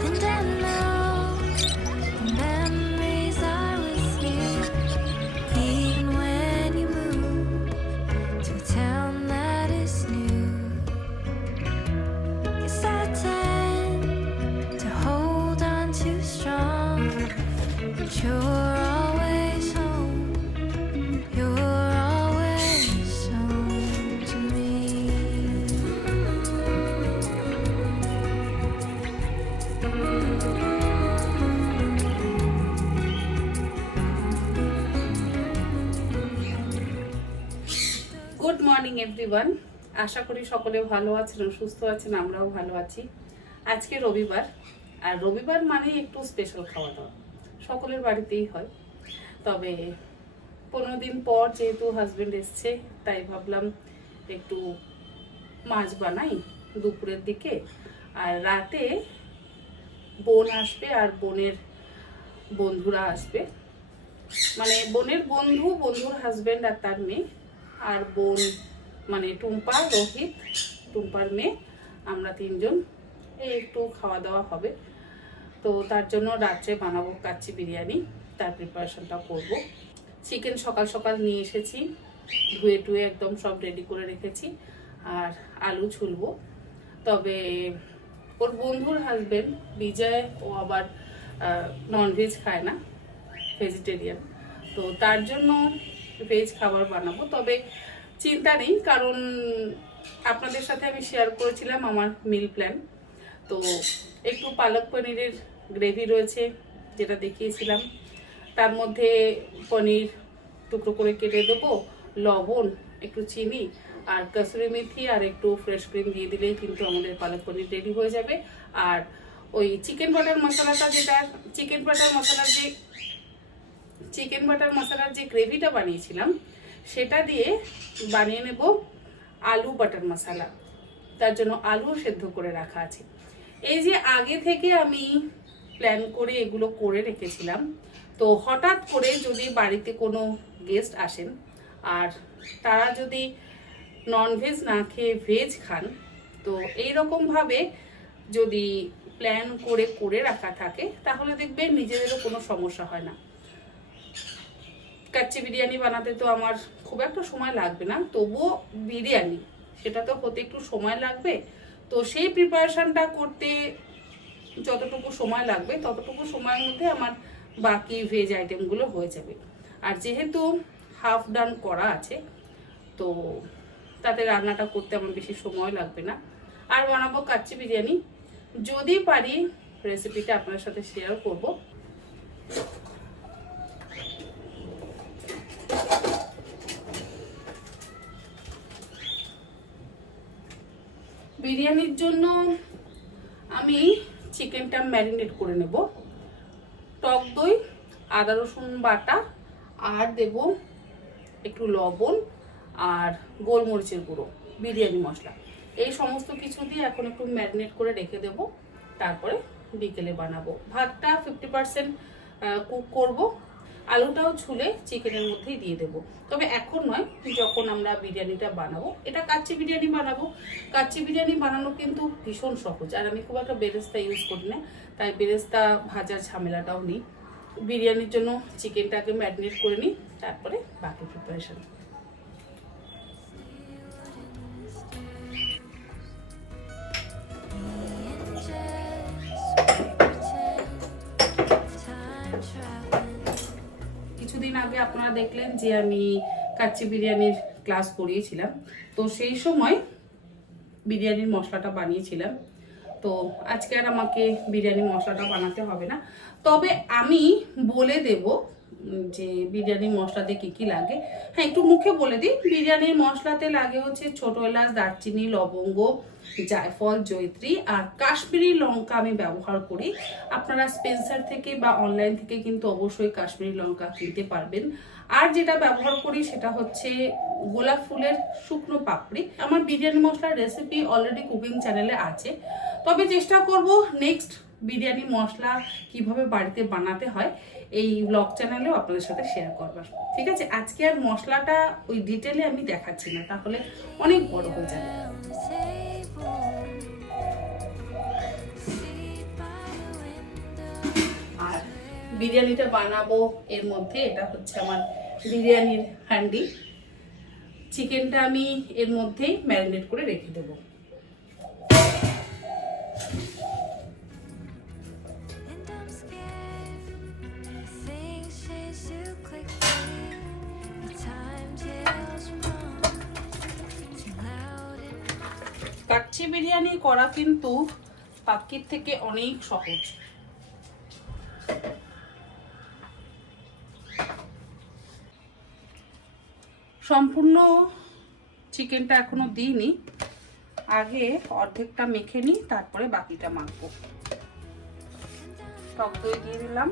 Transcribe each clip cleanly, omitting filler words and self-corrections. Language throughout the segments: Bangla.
And I know the memories are with you, even when you move to a town that is new. 'Cause I tend to hold on too strong, but you're always home. You're always home to me. Good morning everyone, আশা করি সকলে ভালো আছেন ও সুস্থ আছেন। আমরাও ভালো আছি। আজকে রবিবার, আর রবিবার মানে একটু স্পেশাল খাওয়া দাওয়া সকলের বাড়িতেই হয়। তবে 15 দিন পর যেহেতু হাজবেন্ড এসছে, তাই ভাবলাম একটু মাছ বানাই দুপুরের দিকে। আর রাতে বোন আসবে আর বোনের বন্ধুরা আসবে, মানে বোনের বন্ধুর হাজবেন্ড আর তার মেয়ে, আর বোন মানে টুম্পা, রোহিত, টুম্পার মেয়ে, আমরা তিনজন এই একটু খাওয়া দাওয়া হবে। তো তার জন্য রাত্রে বানাবো কাচ্চি বিরিয়ানি, তার প্রিপারেশনটা করব। চিকেন সকাল সকাল নিয়ে এসেছি, ধুয়ে টুয়ে একদম সব রেডি করে রেখেছি, আর আলু ছুলবো। তবে ওর বন্ধুর হাজবেন্ড বিজয়, ও আবার ননভেজ খায় না, ভেজিটেরিয়ান, তো তার জন্য ভেজ খাবার বানাবো। তবে চিন্তা নেই, কারণ আপনাদের সাথে আমি শেয়ার করেছিলাম আমার মিল প্ল্যান। তো একটু পালক পনিরের গ্রেভি রয়েছে, যেটা দেখিয়েছিলাম। তার মধ্যে পনির টুকরো করে কেটে দেবো, লবণ, একটু চিনি আর কসুরি মেথি আর একটু ফ্রেশ ক্রিম দিয়ে দিলেই কিন্তু আমাদের পালক পনির রেডি হয়ে যাবে। আর ওই চিকেন বাটার মশলাটা, যেটা চিকেন বাটার মশলার যে গ্রেভিটা বানিয়েছিলাম, সেটা দিয়ে বানিয়ে নেব আলু বাটার মশলা। তার জন্য আলু সেদ্ধ করে রাখা আছে। এই যে আগে থেকে আমি প্ল্যান করে এগুলো করে রেখেছিলাম, তো হঠাৎ করে যদি বাড়িতে কোনো গেস্ট আসেন আর তারা যদি ননভেজ না খেয়ে ভেজ খান, তো এইরকমভাবে যদি প্ল্যান করে রাখা থাকে, তাহলে দেখবেন নিজেদেরও কোনো সমস্যা হয় না। কাচ্চি বিরিয়ানি বানাতে তো আমার খুব একটা সময় লাগবে না, তবুও বিরিয়ানি সেটা তো হতে একটু সময় লাগবে। তো সেই প্রিপারেশনটা করতে যতটুকু সময় লাগবে, ততটুকু সময়ের মধ্যে আমার বাকি ভেজ আইটেমগুলো হয়ে যাবে। আর যেহেতু হাফ ডান করা আছে, তো তাতে রান্নাটা করতে আমার বেশি সময় লাগবে না। আর বানাবো কাচ্চি বিরিয়ানি, যদি পারি রেসিপিটা আপনার সাথে শেয়ার করব। বিরিয়ানির জন্য আমি চিকেনটা ম্যারিনেট করে নেব। টক দই, আদা রসুন বাটা, আর দেব একটু লবণ আর গোলমরিচের গুঁড়ো, বিরিয়ানি মশলা, এই সমস্ত কিছু দিয়ে এখন একটু ম্যারিনেট করে রেখে দেব। তারপরে বিকেলে বানাবো। ভাতটা 50% কুক করব, আলুটাও ছুলে চিকেনের মধ্যেই দিয়ে দেব। তবে এখন নয়, যখন আমরা বিরিয়ানিটা বানাবো। এটা কাচ্চি বিরিয়ানি বানাবো। কাচ্চি বিরিয়ানি বানানো কিন্তু ভীষণ সহজ, আর আমি খুব একটা বেরেস্তা ইউজ করি না, তাই বেরেস্তা ভাজার ঝামেলাটাও নেই। বিরিয়ানির জন্য চিকেনটাকে ম্যারিনেট করে নিই, তারপরে বাকি প্রিপারেশন। কিছুদিন আগে আপনারা দেখলেন যে আমি কাচ্চি বিরিয়ানির ক্লাস করিয়েছিলাম, তো সেই সময় বিরিয়ানির মশলাটা বানিয়েছিলাম। তো আজকে আর আমাকে বিরিয়ানির মশলাটা বানাতে হবে না, তবে আমি বলে দেব যে বিরিয়ানির মশলাতে কি কি লাগে। হ্যাঁ, একটু মুখে বলে দিই, বিরিয়ানির মশলাতে লাগে হচ্ছে ছোট এলাচ, দারচিনি, লবঙ্গ, জায়ফল, জয়ত্রী আর কাশ্মীরি লঙ্কা আমি ব্যবহার করি। আপনারা স্পেন্সার থেকে বা অনলাইন থেকে কিন্তু অবশ্যই কাশ্মীরি লঙ্কা কিনতে পারবেন। আর যেটা ব্যবহার করি সেটা হচ্ছে গোলাপ ফুলের শুকনো পাপড়ি। আমার বিরিয়ানি মশলার রেসিপি অলরেডি কুকিং চ্যানেলে আছে, তবে চেষ্টা করব নেক্সট বিরিয়ানি মশলা কিভাবে বাড়িতে বানাতে হয় এই ব্লগ চ্যানেলেও আপনাদের সাথে শেয়ার করবার। ঠিক আছে, আজকে আর মশলাটা ওই ডিটেলে আমি দেখাচ্ছি না, তাহলে অনেক বড় হয়ে যাবে। আর বিরিয়ানিটা বানাবো এর মধ্যে, এটা হচ্ছে আমার বিরিয়ানির হান্ডি। চিকেনটা আমি এর মধ্যেই ম্যারিনেট করে রেখে দেবো। কাচ্চি বিরিয়ানি করা কিন্তু পাক্কির থেকে অনেক সহজ। সম্পূর্ণ চিকেনটা এখনো দিইনি, আগে অর্ধেকটা মেখে নিই, তারপরে বাকিটা মাখবো। টক দই দিয়ে দিলাম,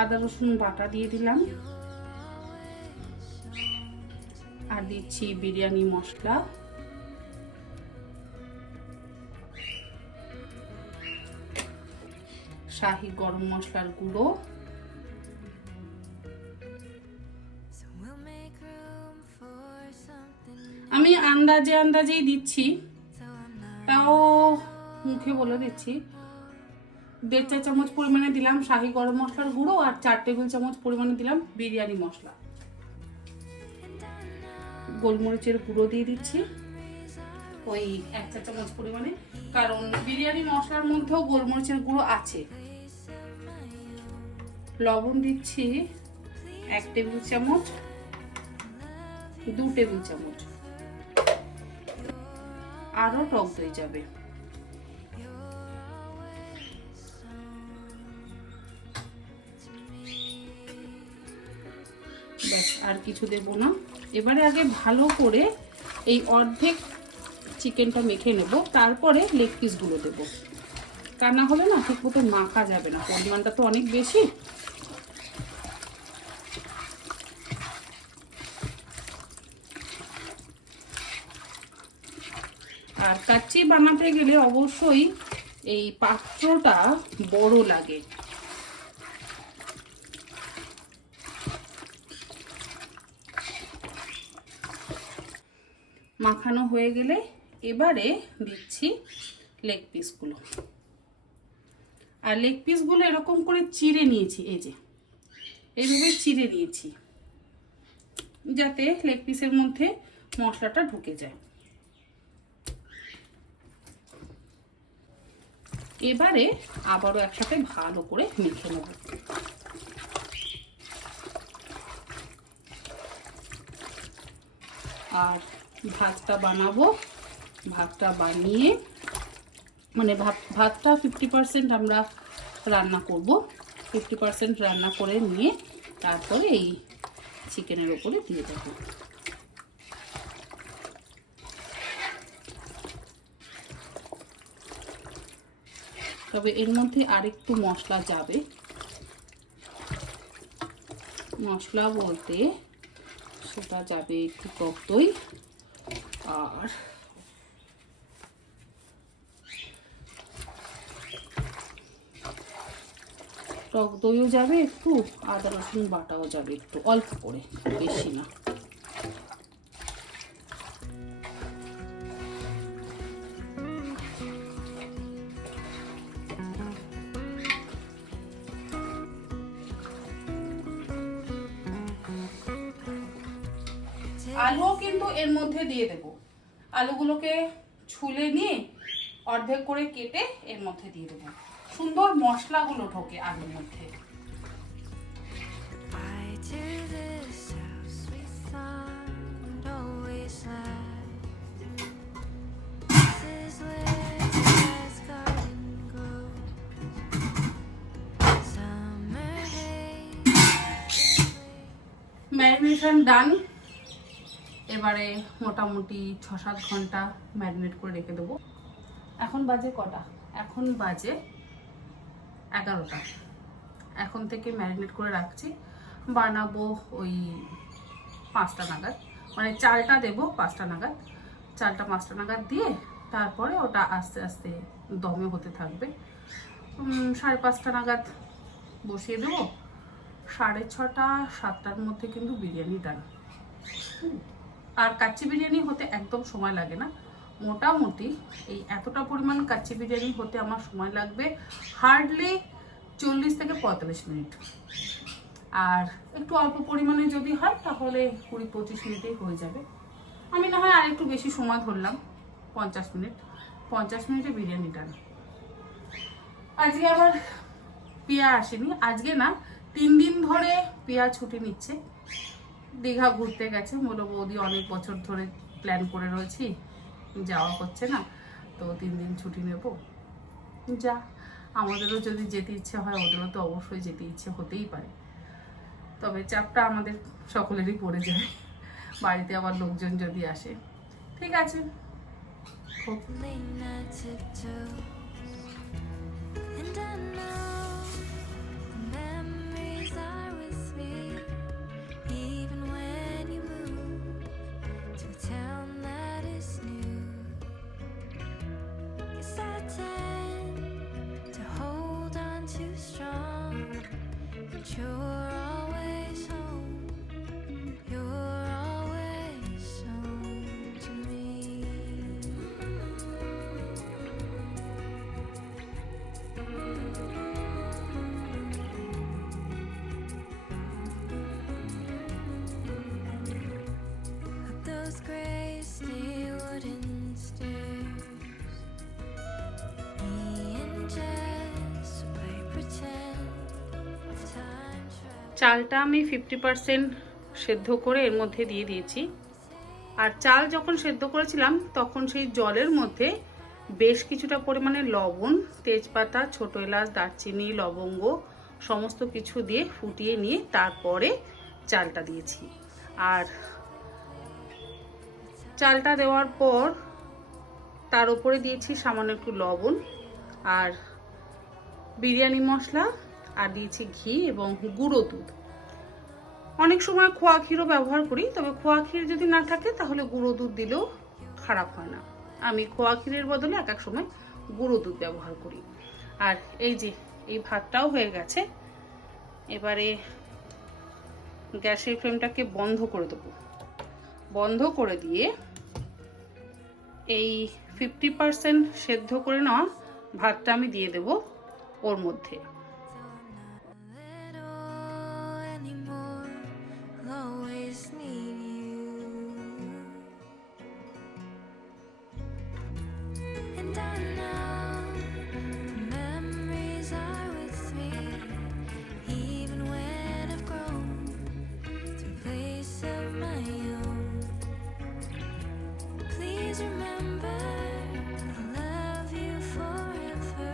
আদা রসুন বাটা দিয়ে দিলাম, আর দিচ্ছি বিরিয়ানি মশলা, শাহি গরম মশলার গুঁড়ো, আমি আন্দাজেই দিচ্ছি, তাও মুখে বলে দিচ্ছি। 1.5 চা চামচ পরিমাণে দিলাম শাহি গরম মশলার গুঁড়ো, আর 4 টেবিল চামচ পরিমাণে দিলাম বিরিয়ানি মশলা। গোলমরিচের গুঁড়ো দিয়ে দিচ্ছি ওই 1 চা চামচ পরিমাণে, কারণ বিরিয়ানি মশলার মধ্যেও গোলমরিচের গুঁড়ো আছে। লবণ দিচ্ছি 1 টেবিল চামচ, 2 টেবিল চামচ, আরো টক দই যাবে। ব্যাস, আর কিছু দেব না। এবারে আগে ভালো করে এই অর্ধেক চিকেনটা মেখে নেব, তারপরে লেগ পিসগুলো দেব, তা না হলে না ঠিক মতো মাখা যাবে না, পরিমাণটা তো অনেক বেশি। আর কাচ্চি বানাতে গেলে অবশ্যই এই পাত্রটা বড় লাগে। মাখানো হয়ে গেলে এবারে দিচ্ছি লেগ পিসগুলো। আর লেগ পিসগুলো এরকম করে চিড়ে নিয়েছি, এই যে এইভাবে চিড়ে নিয়েছি, যাতে লেগ পিসের মধ্যে মশলাটা ঢুকে যায়। এবারে আবারও একসাথে ভালো করে মেখে নেব। আর ভাতটা বানাবো, ভাতটা বানিয়ে মানে ভাতটা 50% আমরা রান্না করব, 50% রান্না করে নিয়ে তারপরে এই চিকেনের উপরে দিয়ে দেবো। তবে এর মধ্যে আরেকটু মশলা যাবে। মশলা বলতে সেটা যাবে একটু টক দই, আর টক দইও যাবে একটু, আদা রসুন বাটাও যাবে একটু, অল্প করে, বেশি না। আলুও কিন্তু এর মধ্যে দিয়ে দেব। আলুগুলোকে ছুলে নিয়ে অর্ধেক করে কেটে এর মধ্যে দিয়ে দেবো, সুন্দর মশলাগুলো ঢোকে আলুর মধ্যে। ম্যারিনেশন ডান। এবারে মোটামুটি 6-7 ঘন্টা ম্যারিনেট করে রেখে দেবো। এখন বাজে কটা? এখন বাজে 11টা। এখন থেকে ম্যারিনেট করে রাখছি, বানাবো ওই 5টা নাগাদ, মানে চালটা দেবো 5টা নাগাদ, চালটা 5টা নাগাদ দিয়ে তারপরে ওটা আস্তে আস্তে দমে হতে থাকবে। 5:30টা নাগাদ বসিয়ে দেবো, 6:30 7টার মধ্যে কিন্তু বিরিয়ানি ডান। আর কাচ্চি বিরিয়ানি হতে একদম সময় লাগে না, মোটামুটি এই এতটা পরিমাণ কাচ্চি বিরিয়ানি হতে আমার সময় লাগবে হার্ডলি 40 থেকে 45 মিনিট। আর একটু অল্প পরিমাণে যদি হয় তাহলে 20-25 মিনিটেই হয়ে যাবে। আমি না হয় আর একটু বেশি সময় ধরলাম, 50 মিনিট। 50 মিনিটে বিরিয়ানি ডান। আজকে আবার পিয়া আসেনি, আজকে না 3 দিন ধরে পিয়া ছুটি নিচ্ছে, দীঘা ঘুরতে গেছে। বললো বৌদি অনেক বছর ধরে প্ল্যান করে রয়েছি, যাওয়া হচ্ছে না, তো 3 দিন ছুটি নেব। যা, আমাদেরও যদি যেতে ইচ্ছে হয়, ওদেরও তো অবশ্যই যেতে ইচ্ছে হতেই পারে, তবে চাপটা আমাদের সকলেরই পড়ে যায়, বাড়িতে আবার লোকজন যদি আসে। ঠিক আছে, খুব late night tiptoes, and I know the memories are with me, even when you move to a town that is new. Guess I tend to hold on too strong, but you're always home. You're always home to me. Up those gray steel wooden stairs, me and Jess play pretend of time travel. চালটা আমি 50% সেদ্ধ করে এর মধ্যে দিয়ে দিয়েছি। আর চাল যখন সেদ্ধ করেছিলাম তখন সেই জলের মধ্যে বেশ কিছুটা পরিমাণে লবণ, তেজপাতা, ছোট এলাচ, দারচিনি, লবঙ্গ সমস্ত কিছু দিয়ে ফুটিয়ে নিয়ে তারপরে চালটা দিয়েছি। আর চালটা দেওয়ার পর তার উপরে দিয়েছি সামান্য একটু লবণ আর বিরিয়ানি মশলা, আর দিয়েছি ঘি এবং গুঁড়ো দুধ। অনেক সময় খোয়া ক্ষীরও ব্যবহার করি, তবে খোয়া ক্ষীর যদি না থাকে তাহলে গুঁড়ো দুধ দিলেও খারাপ হয় না। আমি খোয়া ক্ষীরের বদলে এক এক সময় গুঁড়ো দুধ ব্যবহার করি। আর এই যে এই ভাতটাও হয়ে গেছে, এবারে গ্যাসের ফ্লেমটাকে বন্ধ করে দেবো। বন্ধ করে দিয়ে এই 50% সেদ্ধ করে নেওয়া ভাতটা আমি দিয়ে দেব ওর মধ্যে। Little anymore, I'll always need you. And I know the memories are with me, even when I've grown to a place of my own. Please remember, I love you forever.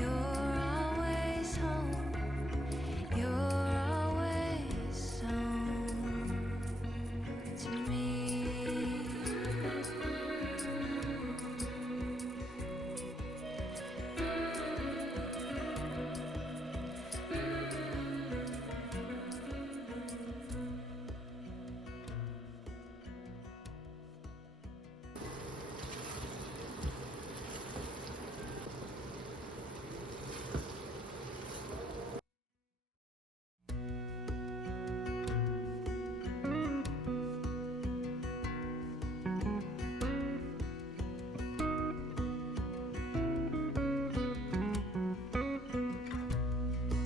You're always home. You're always home to me.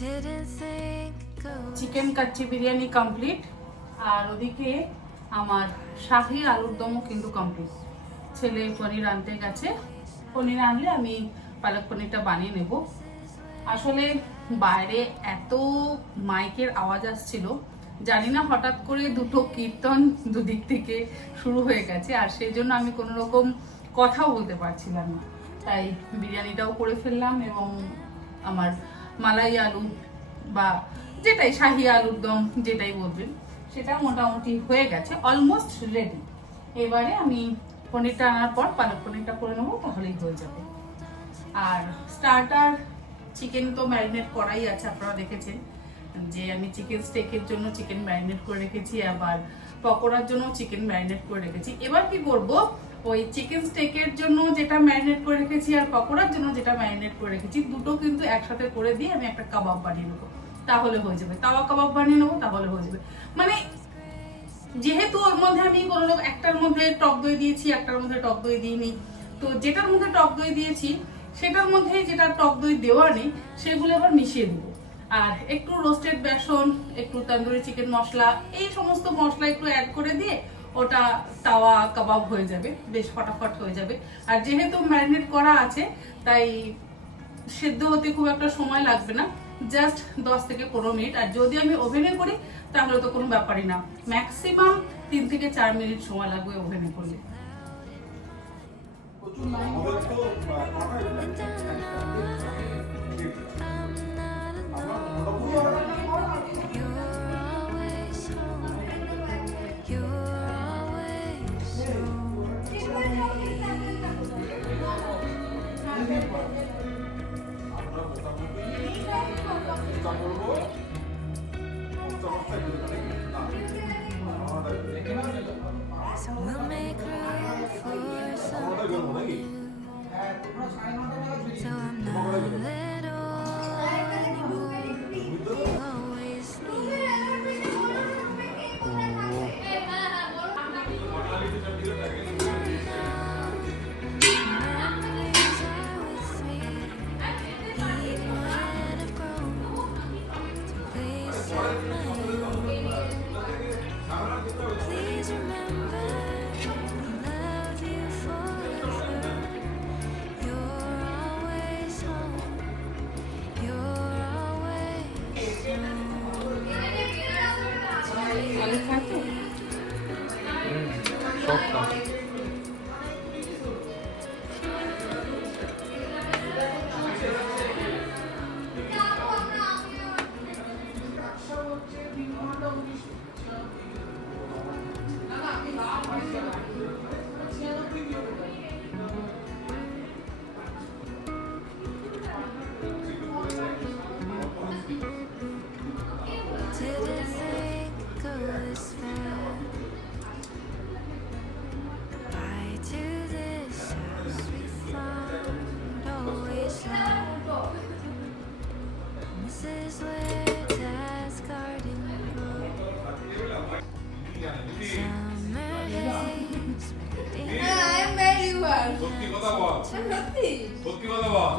Didn't think it goes. Chicken kacchi biryani complete, আর ওদিকে আমার শাহি আলুর দমও কিন্তু কমপ্লিট। ছেলে পনির আনতে গেছে, পনির আনলে আমি পালক পনিরটা বানিয়ে নেব। আসলে বাইরে এত মাইকের আওয়াজ আসছিল, জানি না হঠাৎ করে দুটো কীর্তন দুদিক থেকে শুরু হয়ে গেছে, আর সেই জন্য আমি কোনো রকম কথাও বলতে পারছিলাম না। তাই বিরিয়ানিটাও করে ফেললাম এবং আমার মালাই আলু বা যেটাই শাহি আলুর দম যেটাই বলবেন সেটা মোটামুটি হয়ে গেছে, অলমোস্ট রেডি। এবারে আমি পনিরটা আনার পর পালক পনিরটা করে নেবো, তাহলেই হয়ে যাবে। আর স্টার্টার চিকেন তো ম্যারিনেট করাই আছে, আপনারা দেখেছেন যে আমি চিকেন স্টেকের জন্য চিকেন ম্যারিনেট করে রেখেছি, আবার পকোড়ার জন্য চিকেন ম্যারিনেট করে রেখেছি। এবার কি করব, ওই চিকেন স্টেকের জন্য যেটা ম্যারিনেট করে রেখেছি আর পকোড়ার জন্য যেটা ম্যারিনেট করে রেখেছি, দুটো কিন্তু একসাথে করে দিয়ে আমি একটা কাবাব বানিয়ে নেবো, তাহলে হয়ে যাবে। তাওয়া কাবাব বানিয়ে নেবো, তাহলে হয়ে যাবে। মানে যেহেতু ওর মধ্যে আমি কোনো একটার মধ্যে টক দই দিয়েছি, একটার মধ্যে টক দই দিইনি, তো যেটার মধ্যে টক দই দিয়েছি সেটার মধ্যে যেটা টক দই দেওয়া নেই সেগুলো আবার মিশিয়ে দেবো। আর একটু রোস্টেড বেসন, একটু তন্দুরি চিকেন মশলা, এই সমস্ত মশলা একটু অ্যাড করে দিয়ে ওটা তাওয়া কাবাব হয়ে যাবে, বেশ ফটাফট হয়ে যাবে। আর যেহেতু ম্যারিনেট করা আছে তাই সেদ্ধ হতে খুব একটা সময় লাগবে না, জাস্ট 10 থেকে 15 মিনিট। আর যদি আমি ওভেনে করি তাহলে তো কোনো ব্যাপারই না, ম্যাক্সিমাম 3 থেকে 4 মিনিট সময় লাগবে ওভেনে করলে। So we'll make room for something new. So I'm not little anymore. You'll always need memories are with me, even when I've grown to place of my own. Please remember, we love you forever. You're always home. You're always home. Didn't think it was fair. Why do this as we found always love? This is where Dad's garden grows. Summer days সত্যি কথা বল, সত্যি কথা বল।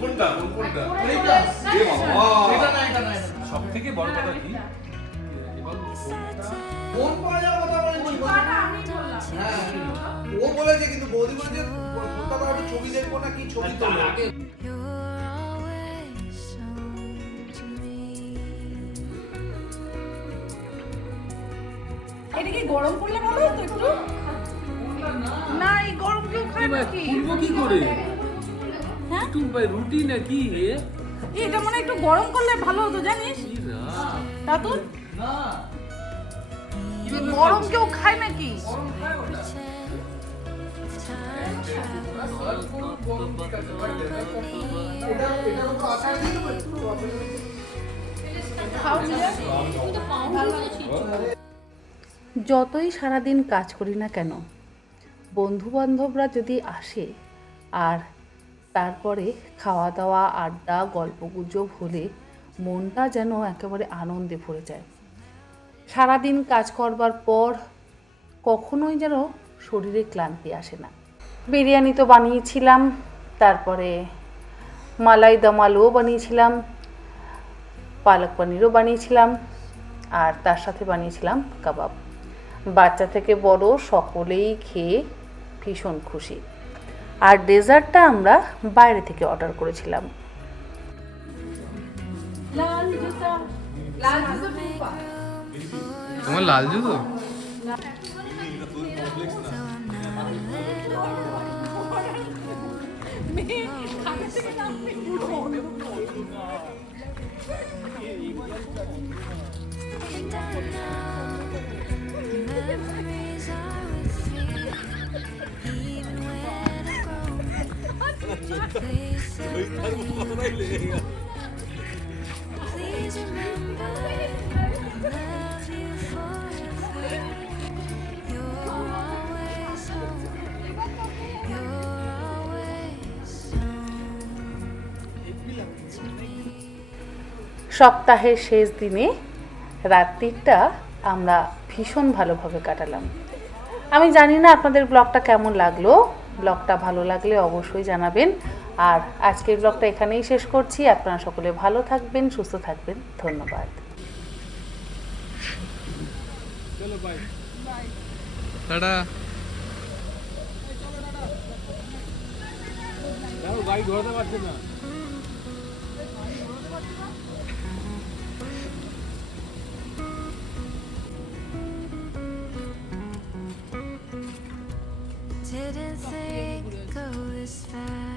কোনটা কোনটা এ বাবা, সব থেকে বড় কথা কি ফোন করা যাওয়ার কথা বলেছি। হ্যাঁ, ও বলেছে কিন্তু বৌদি বলেছে ফোনটা করে একটু ছবি দেখবো না কি ছবি তোলো। এটা কি গরম করলে ভালো হতো একটু? না, এই গরম কেউ খায় নাকি? খুলবো কি করে? হ্যাঁ? একটু রুটি নাকি এটা মানে একটু গরম করলে ভালো হতো জানিস? তাতুন? না, গরম কেউ খায় নাকি? এটার উপর আচার দিয়ে দেবো একটু। যতই সারাদিন কাজ করি না কেন, বন্ধু বান্ধবরা যদি আসে আর তারপরে খাওয়া দাওয়া, আড্ডা, গল্পগুজব হলে মনটা যেন একেবারে আনন্দে ভরে যায়। সারাদিন কাজ করবার পর কখনোই যেন শরীরে ক্লান্তি আসে না। বিরিয়ানি তো বানিয়েছিলাম, তারপরে মালাই দম আলুও বানিয়েছিলাম, পালক পনিরও বানিয়েছিলাম, আর তার সাথে বানিয়েছিলাম কাবাব। বাচ্চা থেকে বড় সকলেই খেয়ে ভীষণ খুশি। আর ডেজার্টটা আমরা বাইরে থেকে অর্ডার করেছিলাম। তোমার লাল জুতো? Memories are with me. Please remember, I love you forever. You're always home. You're always home to me. সপ্তাহের শেষ দিনে রাত্রিটা আমরা ভীষণ ভালোভাবে কাটালাম। আমি জানি না আপনাদের ব্লগটা কেমন লাগলো। ব্লগটা ভালো লাগলে অবশ্যই জানাবেন। আর আজকের ব্লগটা এখানেই শেষ করছি। আপনারা সকলে ভালো থাকবেন, সুস্থ থাকবেন। ধন্যবাদ। টাটা। গাড়ি ঘোরাতে পারছে না। Didn't think go this fast.